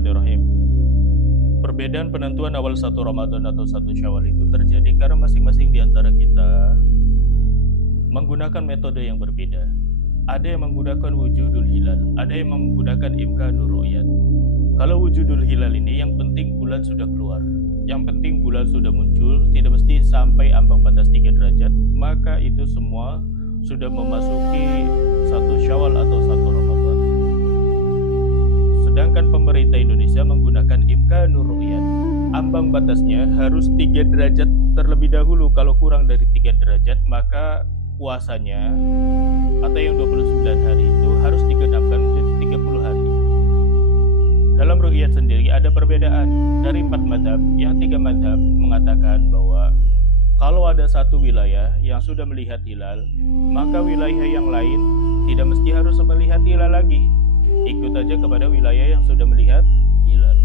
Bismillahirrahmanirrahim. Perbedaan penentuan awal satu Ramadan atau satu Syawal itu terjadi karena masing-masing di antara kita menggunakan metode yang berbeda. Ada yang menggunakan wujudul hilal, ada yang menggunakan imkanur ru'yat. Kalau wujudul hilal ini yang penting bulan sudah keluar, yang penting bulan sudah muncul, tidak mesti sampai ambang batas 3 derajat, maka itu semua sudah memasuki satu Syawal atau satu Ramadan. Sedangkan pemerintah Indonesia menggunakan imkanur ru'yat. Ambang batasnya harus 3 derajat terlebih dahulu. Kalau kurang dari 3 derajat, maka puasanya atau yang 29 hari itu harus digenapkan menjadi 30 hari. Dalam ru'yat sendiri ada perbedaan dari 4 mazhab. Yang 3 mazhab mengatakan bahwa kalau ada satu wilayah yang sudah melihat hilal, maka wilayah yang lain tidak mesti harus melihat hilal lagi. Ikut aja kepada wilayah yang sudah melihat hilal.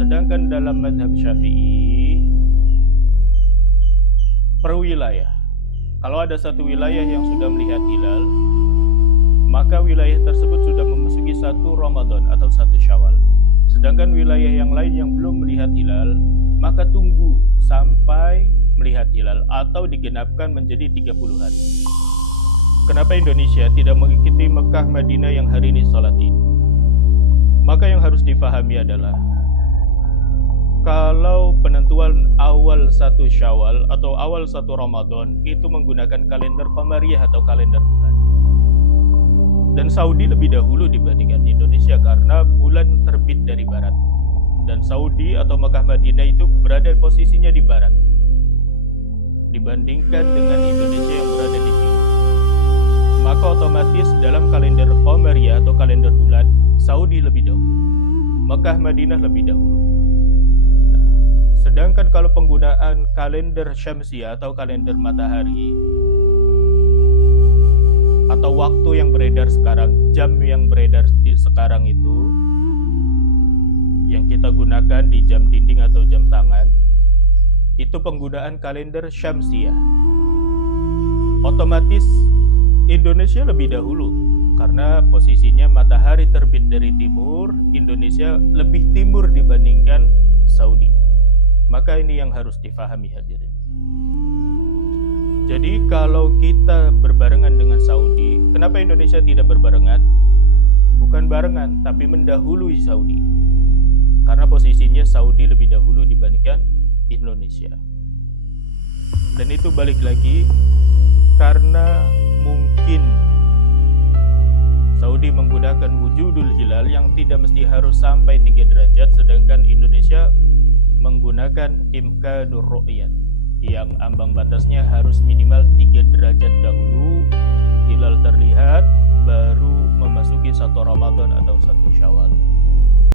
Sedangkan dalam mazhab Syafi'i, per wilayah, kalau ada satu wilayah yang sudah melihat hilal, maka wilayah tersebut sudah memasuki satu Ramadan atau satu Syawal. Sedangkan wilayah yang lain yang belum melihat hilal, maka tunggu sampai melihat hilal atau digenapkan menjadi 30 hari. Kenapa Indonesia tidak mengikuti Mekah Madinah yang hari ini sholat Id? Maka yang harus difahami adalah kalau penentuan awal satu Syawal atau awal satu Ramadan itu menggunakan kalender Qamariyah atau kalender bulan. Dan Saudi lebih dahulu dibandingkan Indonesia karena bulan terbit dari barat. Dan Saudi atau Mekah Madinah itu berada posisinya di barat dibandingkan dengan Indonesia yang berada di timur. Maka otomatis dalam kalender Qamariyah atau kalender bulan, Saudi lebih dahulu, Mekah Madinah lebih dahulu. Nah, sedangkan kalau penggunaan kalender Syamsiyah atau kalender matahari atau waktu yang beredar sekarang, jam yang beredar sekarang itu yang kita gunakan di jam dinding atau jam tangan, itu penggunaan kalender Syamsiyah. Otomatis Indonesia lebih dahulu karena posisinya matahari terbit dari timur, Indonesia lebih timur dibandingkan Saudi. Maka ini yang harus difahami hadirin. Jadi kalau kita berbarengan dengan Saudi, kenapa Indonesia tidak berbarengan? Bukan barengan, tapi mendahului Saudi. Karena posisinya Saudi lebih dahulu dibandingkan Indonesia. Dan itu balik lagi karena mungkin Saudi menggunakan wujudul hilal yang tidak mesti harus sampai 3 derajat, sedangkan Indonesia menggunakan imkanur ru'yat yang ambang batasnya harus minimal 3 derajat dahulu hilal terlihat baru memasuki satu Ramadan atau satu Syawal.